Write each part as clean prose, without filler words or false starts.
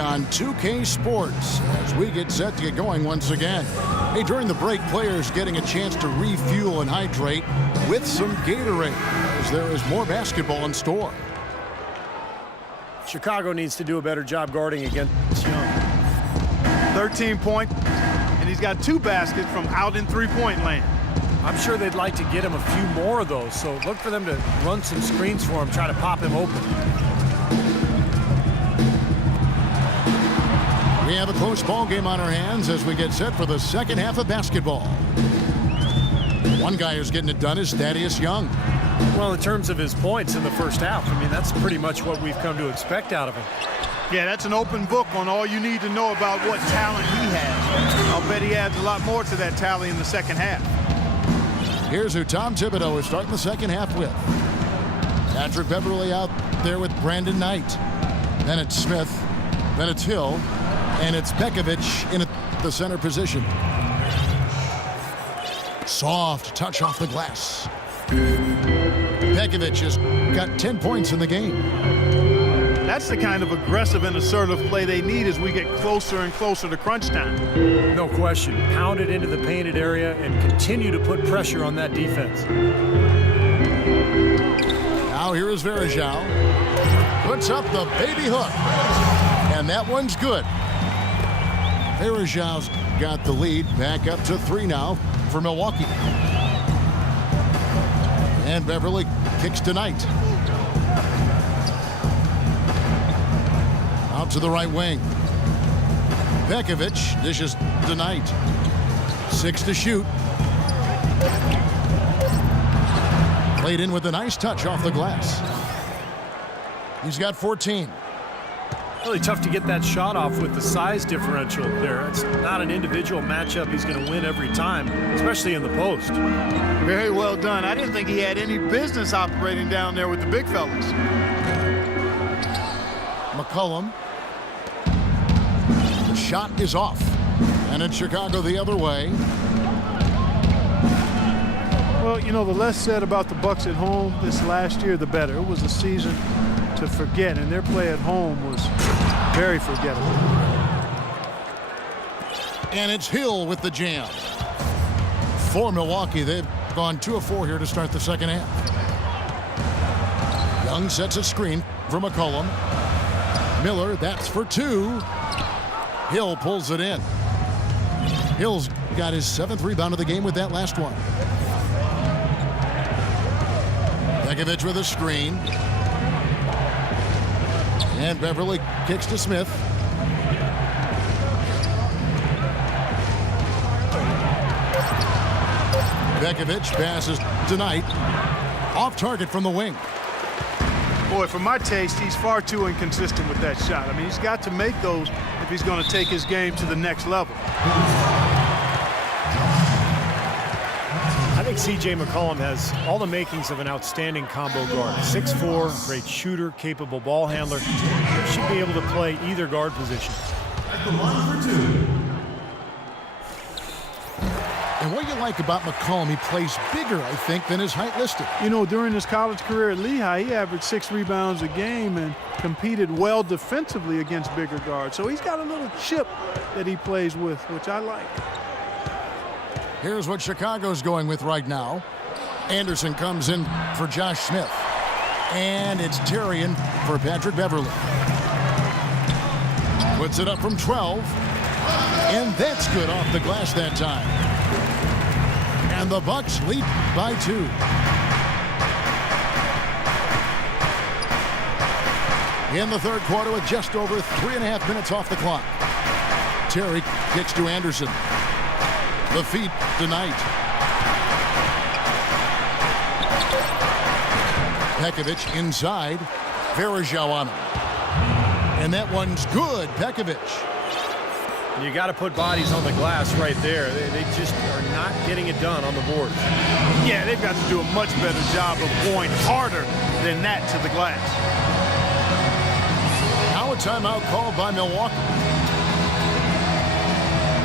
on 2K Sports as we get set to get going once again. Hey, during the break, players getting a chance to refuel and hydrate with some Gatorade as there is more basketball in store. Chicago needs to do a better job guarding against Young. 13 points, and he's got 2 baskets from out in three-point land. I'm sure they'd like to get him a few more of those, so look for them to run some screens for him, try to pop him open. We have a close ball game on our hands as we get set for the second half of basketball. One guy who's getting it done is Thaddeus Young. Well, in terms of his points in the first half, I mean, that's pretty much what we've come to expect out of him. Yeah, that's an open book on all you need to know about what talent he has. I'll bet he adds a lot more to that tally in the second half. Here's who Tom Thibodeau is starting the second half with. Patrick Beverly out there with Brandon Knight. Then it's Smith. Then it's Hill. And it's Pekovic in the center position. Soft touch off the glass. Pekovic has got 10 points in the game. That's the kind of aggressive and assertive play they need as we get closer and closer to crunch time. No question. Pound it into the painted area and continue to put pressure on that defense. Now here is Varejao. Puts up the baby hook. And that one's good. Varejao's got the lead. Back up to 3 now for Milwaukee. And Beverly kicks to Knight. Out to the right wing. Pekovic dishes to Knight. 6 to shoot. Played in with a nice touch off the glass. He's got 14. Really tough to get that shot off with the size differential there. It's not an individual matchup he's going to win every time, especially in the post. Very well done. I didn't think he had any business operating down there with the big fellas. McCollum. The shot is off. And it's Chicago the other way. Well, you know, the less said about the Bucks at home this last year, the better. It was a season to forget, and their play at home was very forgettable. And it's Hill with the jam. For Milwaukee, they've gone 2 of 4 here to start the second half. Young sets a screen for McCollum. Miller, that's for 2. Hill pulls it in. Hill's got his 7th rebound of the game with that last one. Pekovic with a screen. And Beverly kicks to Smith. Pekovic passes to Knight. Off target from the wing. Boy, for my taste, he's far too inconsistent with that shot. I mean, he's got to make those if he's going to take his game to the next level. I think C.J. McCollum has all the makings of an outstanding combo guard. 6'4", great shooter, capable ball handler. Should be able to play either guard position. At the line for 2. And what you like about McCollum, he plays bigger, I think, than his height listed. You know, during his college career at Lehigh, he averaged 6 rebounds a game and competed well defensively against bigger guards. So he's got a little chip that he plays with, which I like. Here's what Chicago's going with right now. Anderson comes in for Josh Smith. And it's Tarian for Patrick Beverly. Puts it up from 12. And that's good off the glass that time. And the Bucks lead by 2. In the third quarter with just over 3.5 minutes off the clock. Terry kicks to Anderson. The feed to Knight. Pekovic inside. Varejao on him. And that one's good. Pekovic. You got to put bodies on the glass right there. They just are not getting it done on the board. Yeah, they've got to do a much better job of going harder than that to the glass. Now a timeout called by Milwaukee.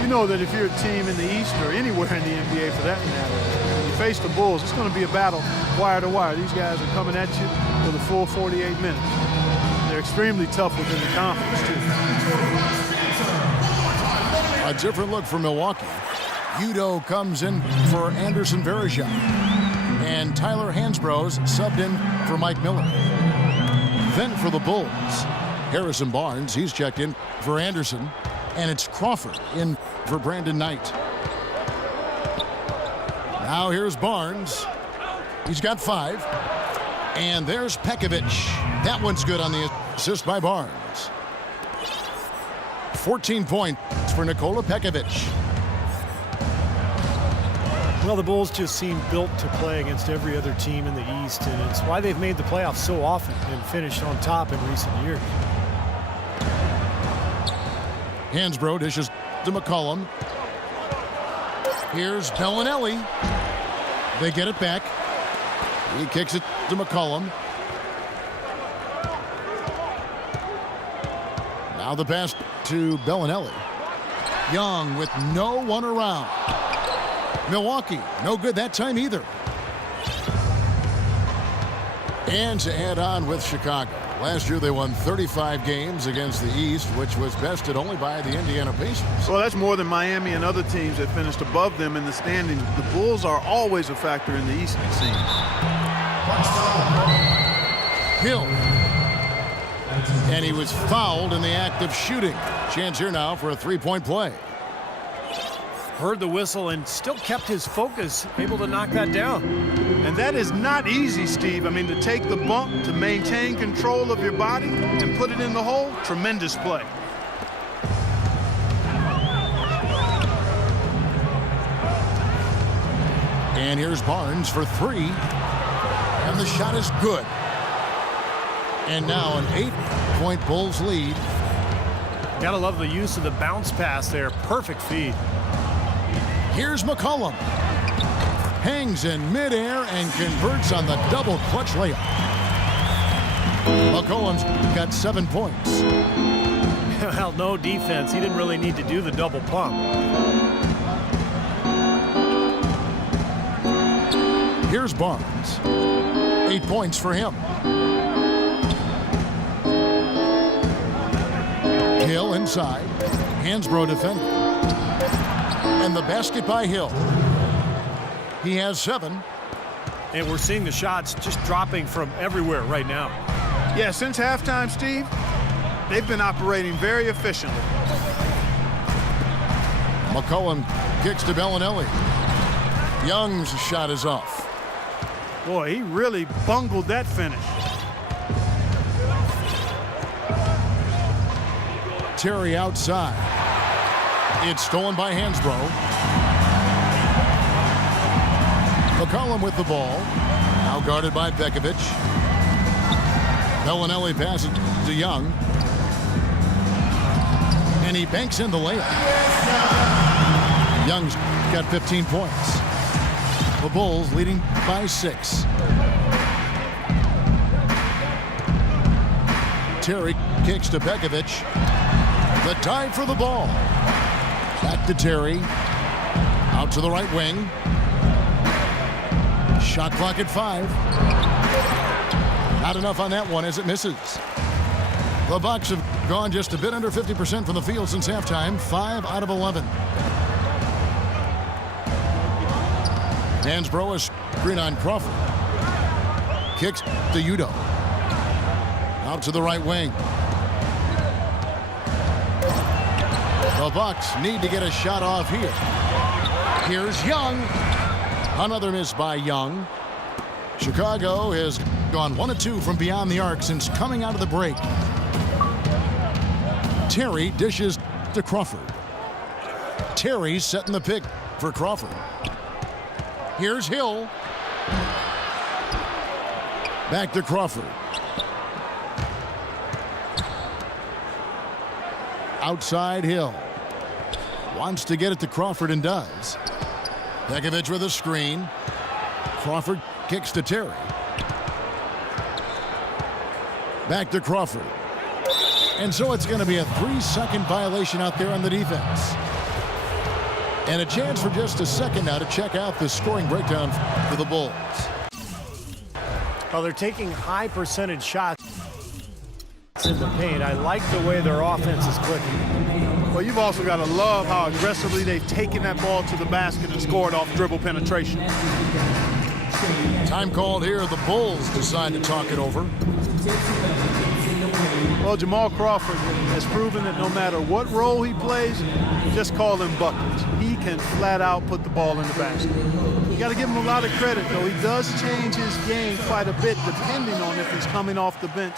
You know that if you're a team in the East or anywhere in the NBA for that matter, when you face the Bulls, it's going to be a battle wire to wire. These guys are coming at you for the full 48 minutes. They're extremely tough within the conference, too. different look for Milwaukee. Udo comes in for Anderson Varejao. And Tyler Hansbrough's subbed in for Mike Miller. Then for the Bulls, Harrison Barnes, he's checked in for Anderson. And it's Crawford in for Brandon Knight. Now here's Barnes. He's got 5. And there's Pekovic. That one's good on the assist by Barnes. 14 points for Nikola Pekovic. Well, the Bulls just seem built to play against every other team in the East, and it's why they've made the playoffs so often and finished on top in recent years. Hansbrough dishes to McCollum. Here's Bellinelli. They get it back. He kicks it to McCollum. Now the pass to Bellinelli. Young with no one around. Milwaukee, no good that time either. And to add on with Chicago. Last year they won 35 games against the East, which was bested only by the Indiana Pacers. Well, that's more than Miami and other teams that finished above them in the standings. The Bulls are always a factor in the East, it seems. Hill. And he was fouled in the act of shooting. Chance here now for a three-point play. Heard the whistle and still kept his focus, able to knock that down. And that is not easy, Steve. I mean, to take the bump, to maintain control of your body and put it in the hole, tremendous play. And here's Barnes for 3. And the shot is good. And now an 8-point Bulls lead. Gotta love the use of the bounce pass there. Perfect feed. Here's McCollum. Hangs in midair and converts on the double clutch layup. McCollum's got 7 points. Well, no defense. He didn't really need to do the double pump. Here's Barnes. 8 points for him. Hill inside. Hansbrough defending. And the basket by Hill. He has 7. And we're seeing the shots just dropping from everywhere right now. Yeah, since halftime, Steve, they've been operating very efficiently. McCollum kicks to Bellinelli. Young's shot is off. Boy, he really bungled that finish. Terry outside. It's stolen by Hansbrough. McCollum with the ball. Now guarded by Pekovic. Bellinelli passes to Young. And he banks in the layup. Young's got 15 points. The Bulls leading by 6. Terry kicks to Pekovic. The dive for the ball. Back to Terry. Out to the right wing. Shot clock at 5. Not enough on that one as it misses. The Bucks have gone just a bit under 50% from the field since halftime. 5 out of 11. Hansbrough is screen on Crawford. Kicks to Udo. Out to the right wing. The Bucks need to get a shot off here. Here's Young. Another miss by Young. Chicago has gone 1 of 2 from beyond the arc since coming out of the break. Terry dishes to Crawford. Terry setting the pick for Crawford. Here's Hill. Back to Crawford. Outside Hill. Wants to get it to Crawford and does. Pekovic with a screen. Crawford kicks to Terry. Back to Crawford. And so it's going to be a 3-second violation out there on the defense. And a chance for just a second now to check out the scoring breakdown for the Bulls. Well, they're taking high percentage shots in the paint. I like the way their offense is clicking. Well, you've also got to love how aggressively they've taken that ball to the basket and scored off dribble penetration. Time called here. The Bulls decide to talk it over. Well, Jamal Crawford has proven that no matter what role he plays, just call him buckets. He can flat out put the ball in the basket. You got to give him a lot of credit, though. He does change his game quite a bit depending on if he's coming off the bench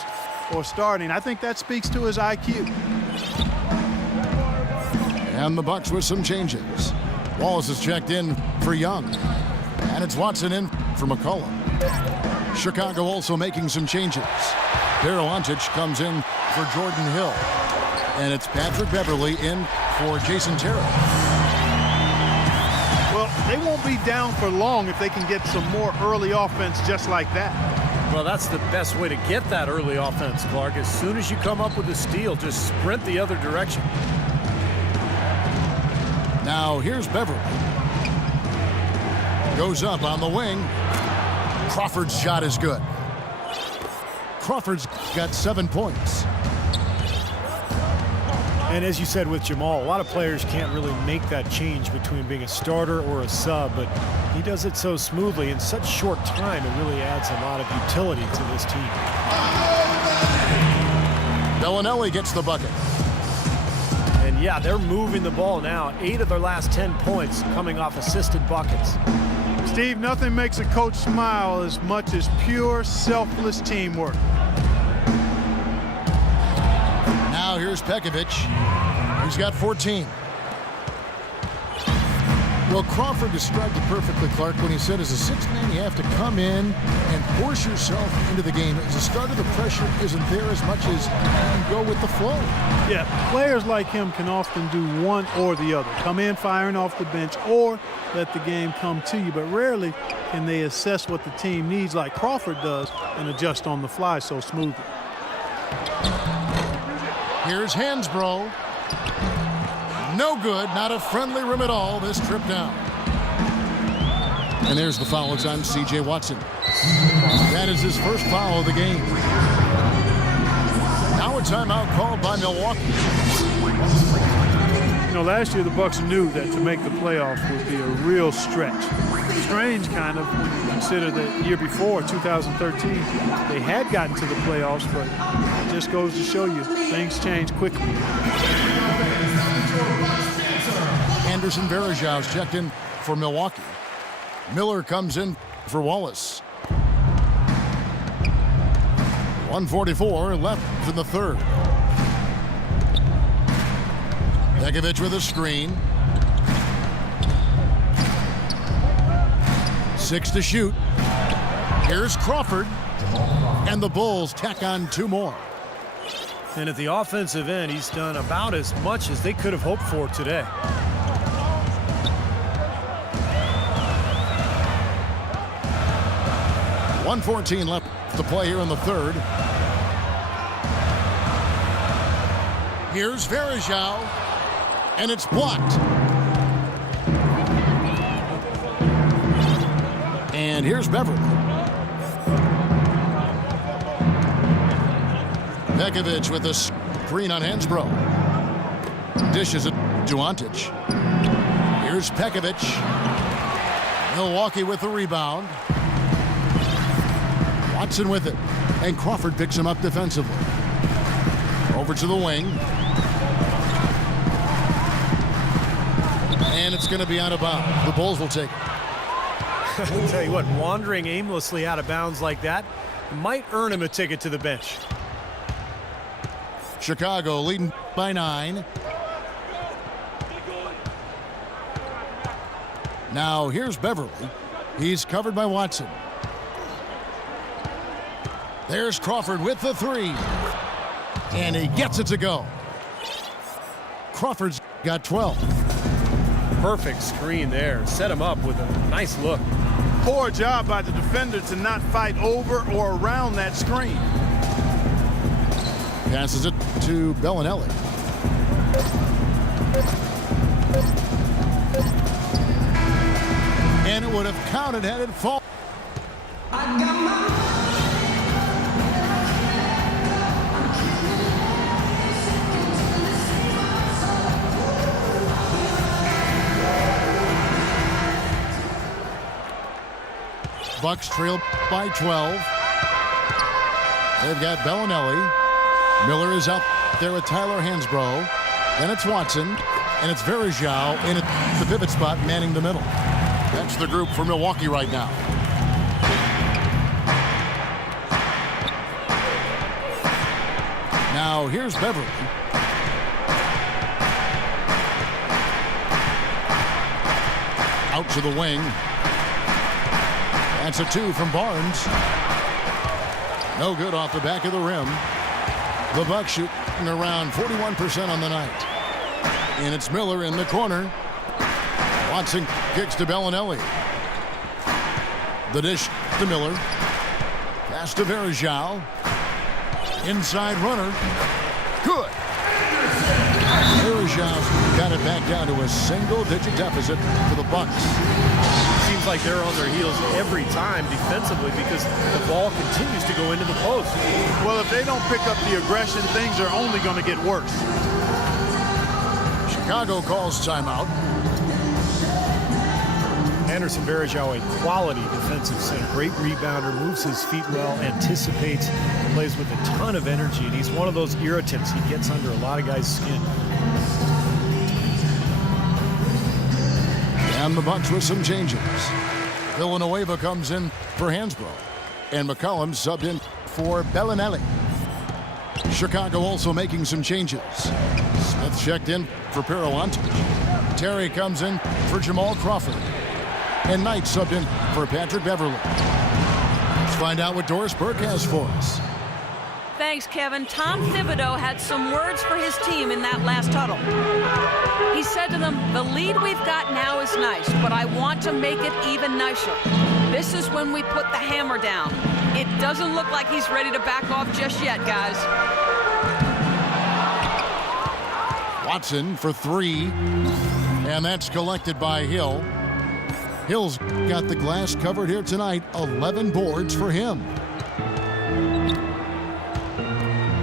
or starting. I think that speaks to his IQ. And the Bucks with some changes. Wallace is checked in for Young. And it's Watson in for McCollum. Chicago also making some changes. Barilantic comes in for Jordan Hill. And it's Patrick Beverley in for Jason Terry. Well, they won't be down for long if they can get some more early offense just like that. Well, that's the best way to get that early offense, Clark. As soon as you come up with a steal, just sprint the other direction. Now here's Beverley. Goes up on the wing. Crawford's shot is good. Crawford's got 7 points. And as you said with Jamal, a lot of players can't really make that change between being a starter or a sub, but he does it so smoothly in such short time. It really adds a lot of utility to this team. Bellinelli gets the bucket. And yeah, they're moving the ball now. 8 of their last 10 points coming off assisted buckets. Steve, nothing makes a coach smile as much as pure, selfless teamwork. Now here's Pekovic. He's got 14. Well, Crawford described it perfectly, Clark, when he said as a sixth man you have to come in and force yourself into the game. As a starter, the pressure isn't there as much as you can go with the flow. Yeah, players like him can often do one or the other. Come in firing off the bench or let the game come to you. But rarely can they assess what the team needs like Crawford does and adjust on the fly so smoothly. Here's Hansbrough. No good, not a friendly rim at all this trip down. And there's the foul. It's on C.J. Watson. That is his first foul of the game. Now a timeout called by Milwaukee. You know, last year the Bucks knew that to make the playoffs would be a real stretch. Strange kind of when you consider that year before, 2013, they had gotten to the playoffs, but it just goes to show you things change quickly. Anderson Varejau's checked in for Milwaukee. Miller comes in for Wallace. 1:44 left in the third. Pekovic with a screen. 6 to shoot. Here's Crawford. And the Bulls tack on 2 more. And at the offensive end, he's done about as much as they could have hoped for today. .114 left to play here in the third. Here's Varejao, and it's blocked. And here's Beverley. Pekovic with a screen on Hansbrough. Dishes it to Antic. Here's Pekovic. Milwaukee with the rebound. Watson with it. And Crawford picks him up defensively. Over to the wing. And it's going to be out of bounds. The Bulls will take it. I'll tell you what, wandering aimlessly out of bounds like that might earn him a ticket to the bench. Chicago leading by 9. Now here's Beverley. He's covered by Watson. There's Crawford with the 3. And he gets it to go. Crawford's got 12. Perfect screen there. Set him up with a nice look. Poor job by the defender to not fight over or around that screen. Passes it to Bellinelli. And it would have counted had it fallen. Bucks trail by 12. They've got Bellinelli. Miller is out there with Tyler Hansbrough. Then it's Watson, and it's Verjao in at the pivot spot, manning the middle. That's the group for Milwaukee right now. Now here's Beverly. Out to the wing. That's a 2 from Barnes. No good off the back of the rim. The Bucks shooting around 41% on the night. And it's Miller in the corner. Watson kicks to Bellinelli. The dish to Miller. Pass to Verjao. Inside runner. Good. Verjao got it back down to a single-digit deficit for the Bucks. Seems like they're on their heels every time defensively because the ball continues to go into the post. Well, if they don't pick up the aggression, things are only going to get worse. Chicago calls timeout. Anderson Varejao, a quality defensive center. Great rebounder, moves his feet well, anticipates, plays with a ton of energy, and he's one of those irritants. He gets under a lot of guys' skin. And the Bucks with some changes. Villanueva comes in for Hansbrough, and McCollum subbed in for Bellinelli. Chicago also making some changes. Smith checked in for Perilante. Terry comes in for Jamal Crawford. And Knight subbed in for Patrick Beverly. Let's find out what Doris Burke has for us. Thanks, Kevin. Tom Thibodeau had some words for his team in that last huddle. He said to them, the lead we've got now is nice, but I want to make it even nicer. This is when we put the hammer down. It doesn't look like he's ready to back off just yet, guys. Watson for 3, and that's collected by Hill. Hill's got the glass covered here tonight. 11 boards for him.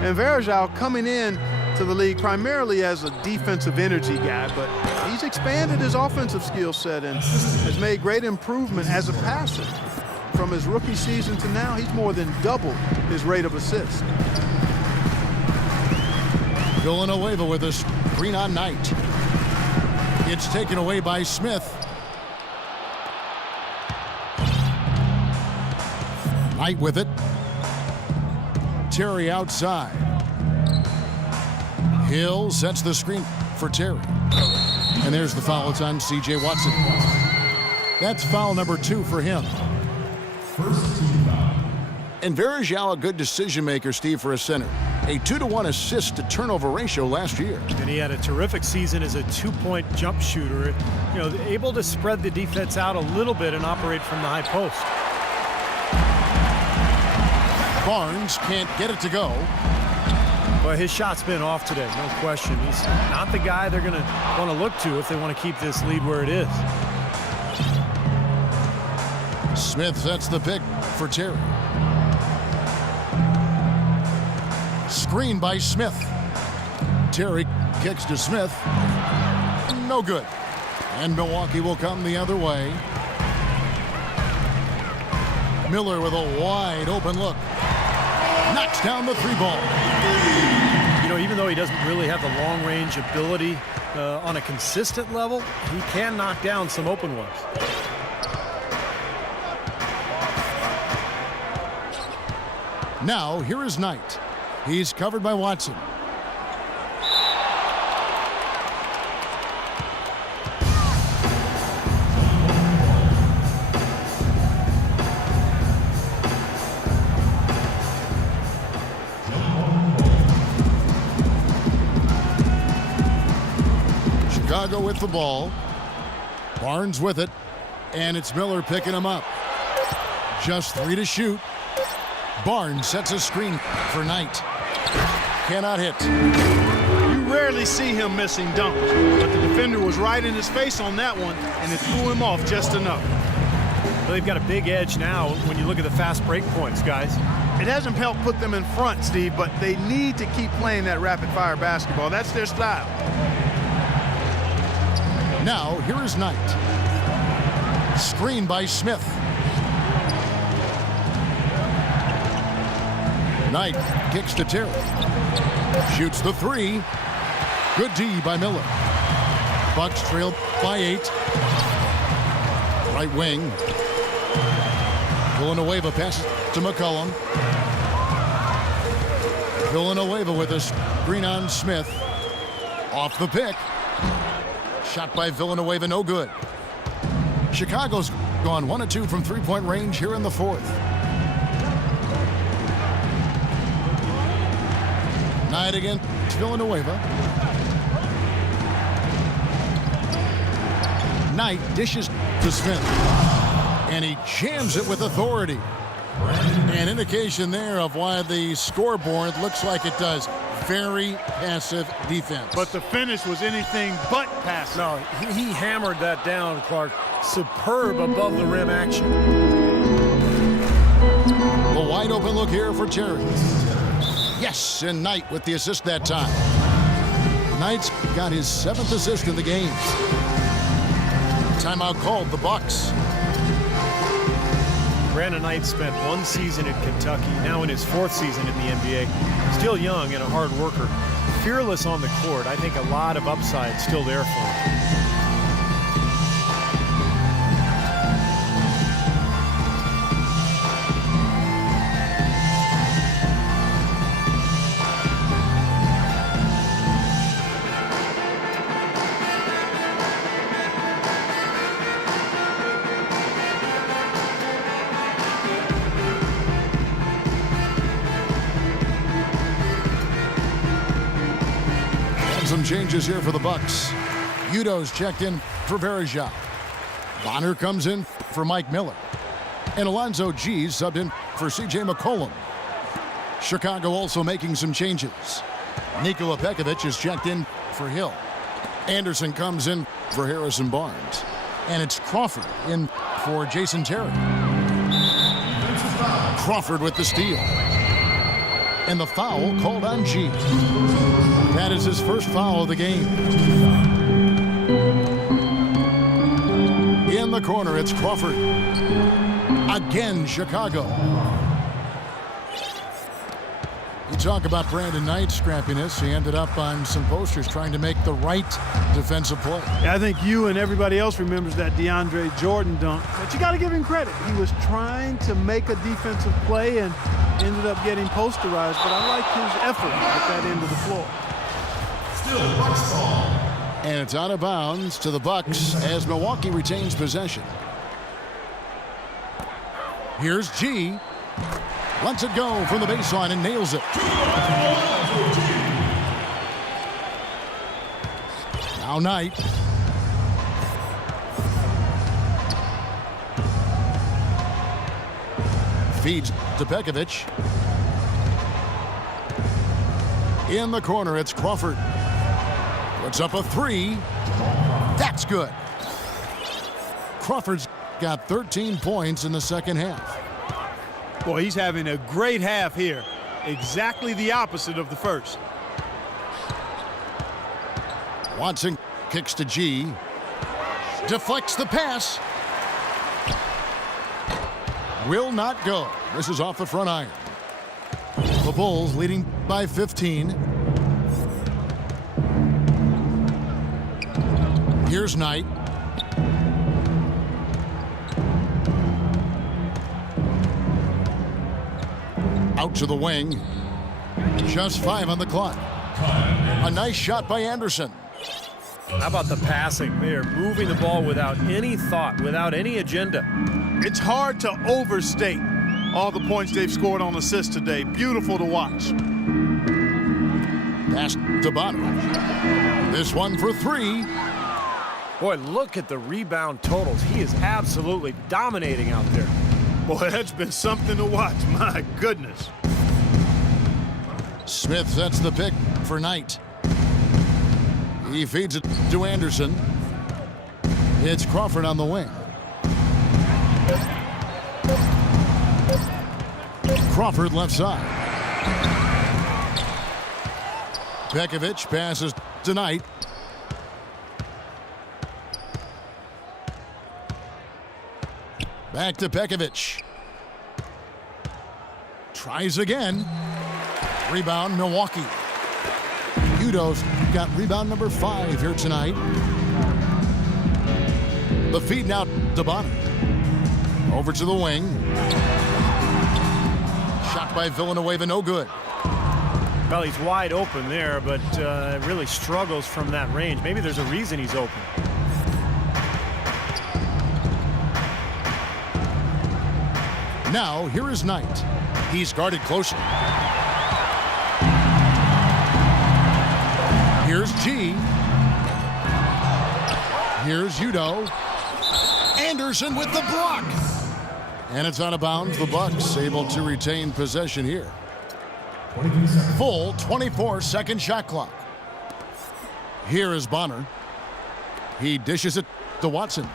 And Verjao coming in to the league primarily as a defensive energy guy, but he's expanded his offensive skill set and has made great improvement as a passer. From his rookie season to now, he's more than doubled his rate of assist. Villanueva with a screen on Knight. It's taken away by Smith. Knight with it. Terry outside. Hill sets the screen for Terry. And there's the foul. It's on C.J. Watson. That's foul number 2 for him. And Verjao, a good decision maker, Steve, for a center. A 2-to-1 assist to turnover ratio last year. And he had a terrific season as a 2-point jump shooter. You know, able to spread the defense out a little bit and operate from the high post. Barnes can't get it to go. Well, his shot's been off today, no question. He's not the guy they're going to want to look to if they want to keep this lead where it is. Smith sets the pick for Terry. Screen by Smith. Terry kicks to Smith. No good. And Milwaukee will come the other way. Miller with a wide open look. Knocks down the 3 ball. You know, even though he doesn't really have the long-range ability on a consistent level, he can knock down some open ones. Now, here is Knight. He's covered by Watson. Chicago with the ball. Barnes with it. And it's Miller picking him up. Just 3 to shoot. Barnes sets a screen for Knight. Cannot hit. You rarely see him missing dunks, but the defender was right in his face on that one, and it threw him off just enough. Well, they've got a big edge now when you look at the fast break points, guys. It hasn't helped put them in front, Steve, but they need to keep playing that rapid-fire basketball. That's their style. Now, here is Knight. Screen by Smith. Knight kicks to Terry. Shoots the three. Good D by Miller. Bucks trail by 8. Right wing. Villanueva passes to McCollum. Villanueva with a screen on Smith. Off the pick. Shot by Villanueva, no good. Chicago's gone 1 of 2 from three-point range here in the fourth. Knight against Villanueva. Knight dishes to Smith. And he jams it with authority. An indication there of why the scoreboard looks like it does. Very passive defense. But the finish was anything but passive. No, he hammered that down, Clark. Superb above the rim action. A wide open look here for Terry. Yes, and Knight with the assist that time. Knight's got his 7th assist in the game. Timeout called, the Bucks. Brandon Knight spent 1 season at Kentucky, now in his 4th season in the NBA. Still young and a hard worker. Fearless on the court. I think a lot of upside still there for him. Some changes here for the Bucks. Udo's checked in for Verejao. Bonner comes in for Mike Miller. And Alonzo G's subbed in for C.J. McCollum. Chicago also making some changes. Nikola Pekovic is checked in for Hill. Anderson comes in for Harrison Barnes. And it's Crawford in for Jason Terry. Crawford with the steal. And the foul called on G. That is his first foul of the game. In the corner, it's Crawford. Again, Chicago. You talk about Brandon Knight's scrappiness. He ended up on some posters trying to make the right defensive play. Yeah, I think you and everybody else remembers that DeAndre Jordan dunk. But you got to give him credit. He was trying to make a defensive play and ended up getting posterized. But I like his effort at that end of the floor. Still Bucks ball. And it's out of bounds to the Bucks as Milwaukee retains possession. Here's G. Lets it go from the baseline and nails it. Now Knight. Feeds to Pekovic. In the corner, it's Crawford. Puts up a three. That's good. Crawford's got 13 points in the second half. Boy, he's having a great half here. Exactly the opposite of the first. Watson kicks to G. Deflects the pass. Will not go. This is off the front iron. The Bulls leading by 15. Here's Knight. Out to the wing. Just 5 on the clock. A nice shot by Anderson. How about the passing? They are moving the ball without any thought, without any agenda. It's hard to overstate all the points they've scored on assists today. Beautiful to watch. Pass to Bonner. This one for 3. Boy, look at the rebound totals. He is absolutely dominating out there. Boy, that's been something to watch. My goodness. Smith sets the pick for Knight. He feeds it to Anderson. It's Crawford on the wing. Crawford left side. Pekovic passes to Knight. Back to Pekovic. Tries again. Rebound, Milwaukee. Udo's got rebound number 5 here tonight. The feed now to Bonner. Over to the wing. Shot by Villanueva, no good. Well, he's wide open there, but really struggles from that range. Maybe there's a reason he's open. Now, here is Knight. He's guarded closely. Here's G. Here's Udo. Anderson with the block. And it's out of bounds. The Bucks able to retain possession here. Full 24-second shot clock. Here is Bonner. He dishes it to Watson.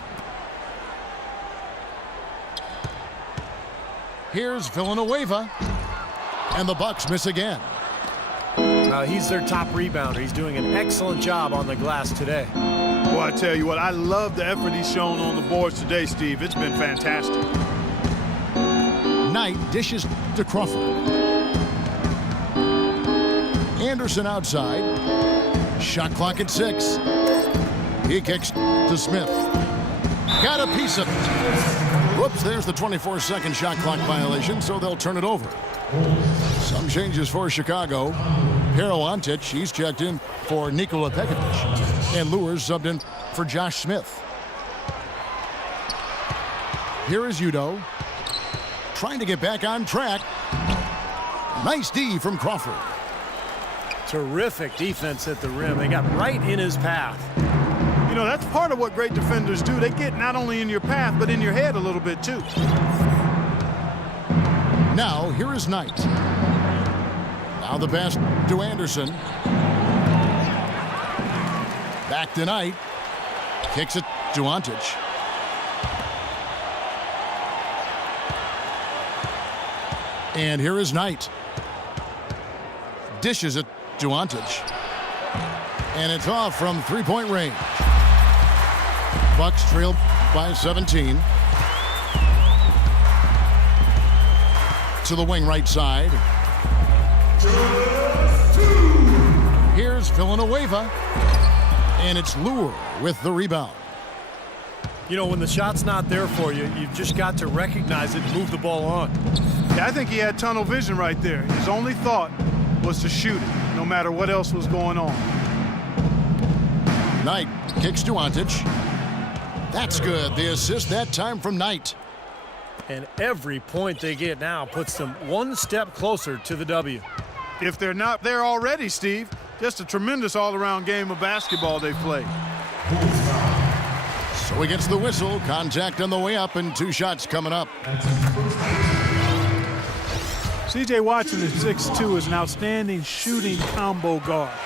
Here's Villanueva. And the Bucks miss again. He's their top rebounder. He's doing an excellent job on the glass today. Boy, I tell you what, I love the effort he's shown on the boards today, Steve. It's been fantastic. Knight dishes to Crawford. Anderson outside. Shot clock at 6. He kicks to Smith. Got a piece of it. Whoops, there's the 24-second shot clock violation, so they'll turn it over. Some changes for Chicago. Pero Antic, he's checked in for Nikola Pekovic. And Lures subbed in for Josh Smith. Here is Udo. Trying to get back on track. Nice D from Crawford. Terrific defense at the rim. They got right in his path. You know, that's part of what great defenders do. They get not only in your path, but in your head a little bit, too. Now, here is Knight. Now the pass to Anderson. Back to Knight. Kicks it to Antic. And here is Knight. Dishes it to Antic. And it's off from three-point range. Bucks trail by 17. To the wing right side. Here's Villanueva. And it's Lure with the rebound. You know, when the shot's not there for you, you've just got to recognize it and move the ball on. Yeah, I think he had tunnel vision right there. His only thought was to shoot it, no matter what else was going on. Knight kicks to Antic. That's good. The assist that time from Knight. And every point they get now puts them one step closer to the W. If they're not there already, Steve, just a tremendous all-around game of basketball they play. So he gets the whistle. Contact on the way up and 2 shots coming up. C.J. Watson at 6'2" is an outstanding shooting combo guard.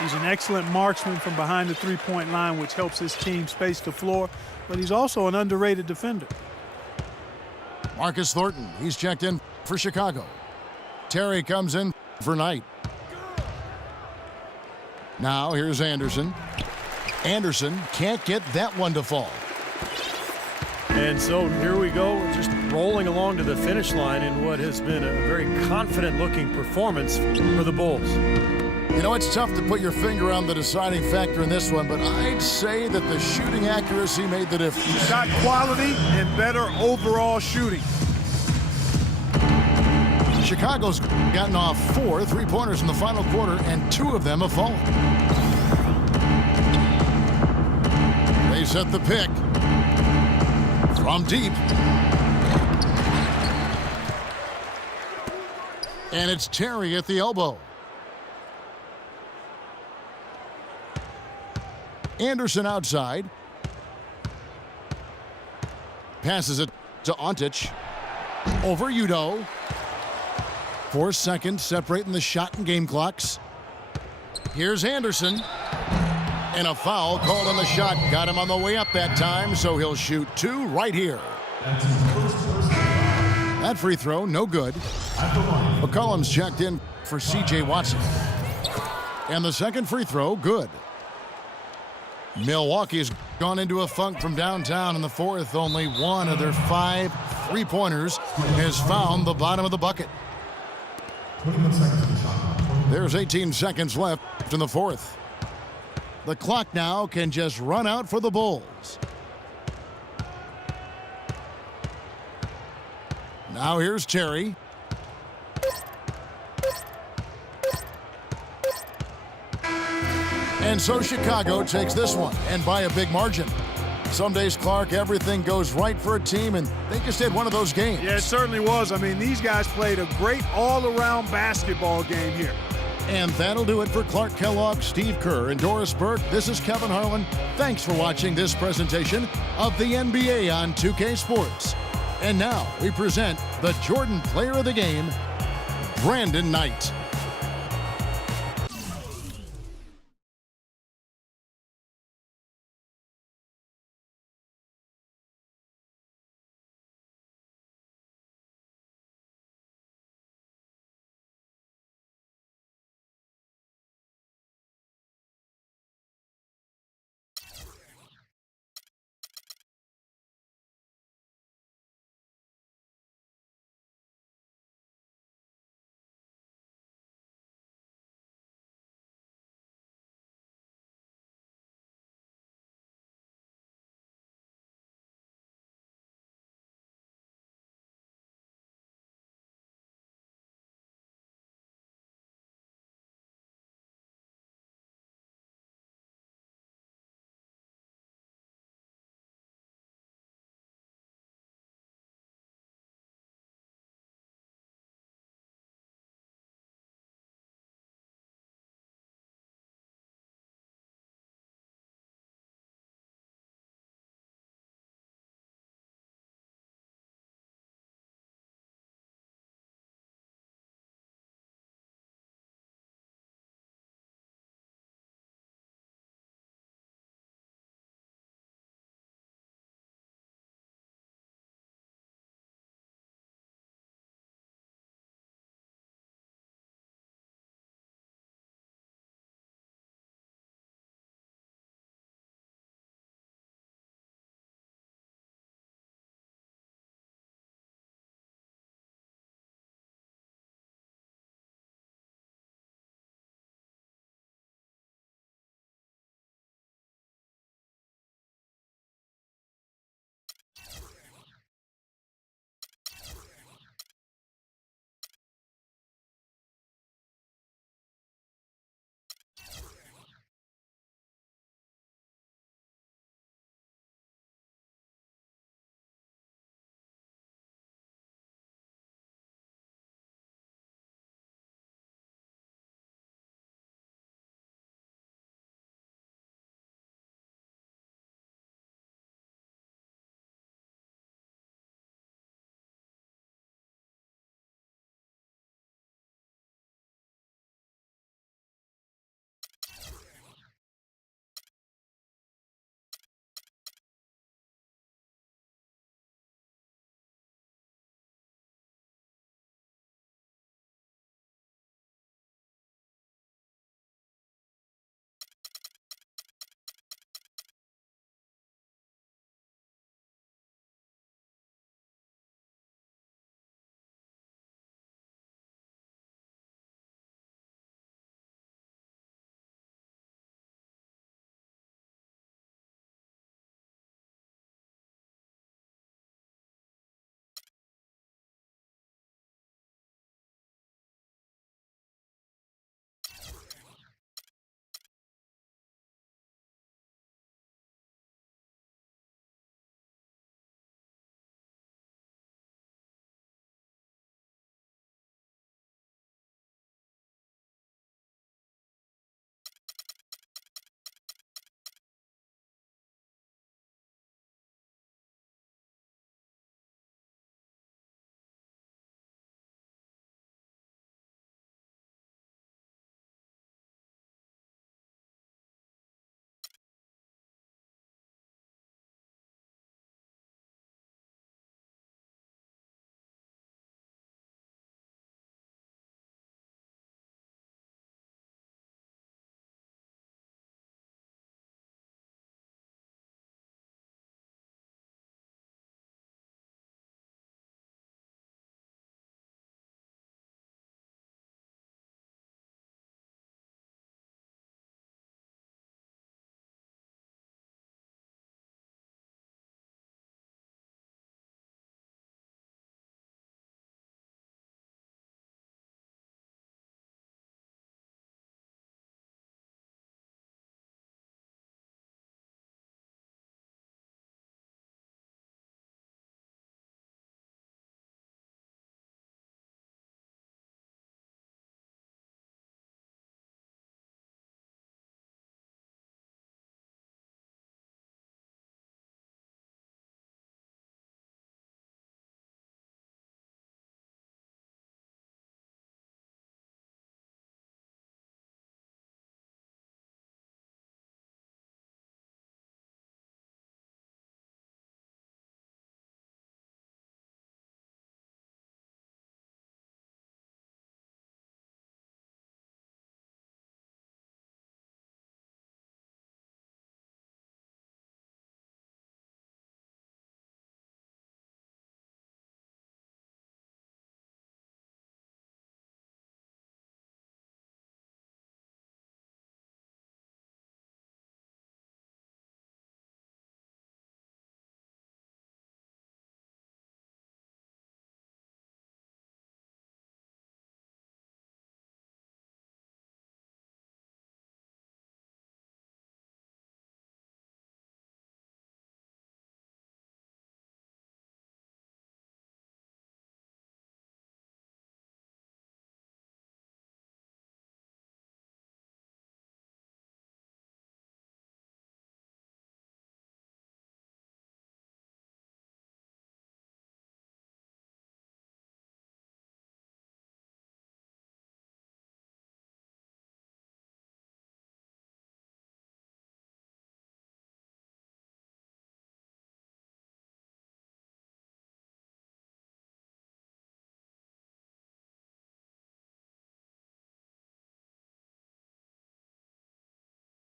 He's an excellent marksman from behind the three-point line, which helps his team space the floor, but he's also an underrated defender. Marcus Thornton, he's checked in for Chicago. Terry comes in for Knight. Now here's Anderson. Anderson can't get that one to fall. And so here we go, just rolling along to the finish line in what has been a very confident-looking performance for the Bulls. You know, it's tough to put your finger on the deciding factor in this one, but I'd say that the shooting accuracy made the difference. Shot quality and better overall shooting. Chicago's gotten off 4 3-pointers in the final quarter, and 2 of them have fallen. They set the pick from deep. And it's Terry at the elbow. Anderson outside. Passes it to Antic. Over Udo. 4 seconds separating the shot and game clocks. Here's Anderson. And a foul called on the shot. Got him on the way up that time, so he'll shoot 2 right here. That free throw, no good. McCollum's checked in for C.J. Watson. And the second free throw, good. Milwaukee's gone into a funk from downtown in the fourth. Only 1 of their 5 3-pointers has found the bottom of the bucket. 21 seconds to the shot. There's 18 seconds left in the fourth. The clock now can just run out for the Bulls. Now here's Terry. And so Chicago takes this one, and by a big margin. Some days, Clark, everything goes right for a team, and they just had one of those games. Yeah, it certainly was. I mean, these guys played a great all-around basketball game here. And that'll do it for Clark Kellogg, Steve Kerr, and Doris Burke. This is Kevin Harlan. Thanks for watching this presentation of the NBA on 2K Sports. And now we present the Jordan Player of the Game, Brandon Knight.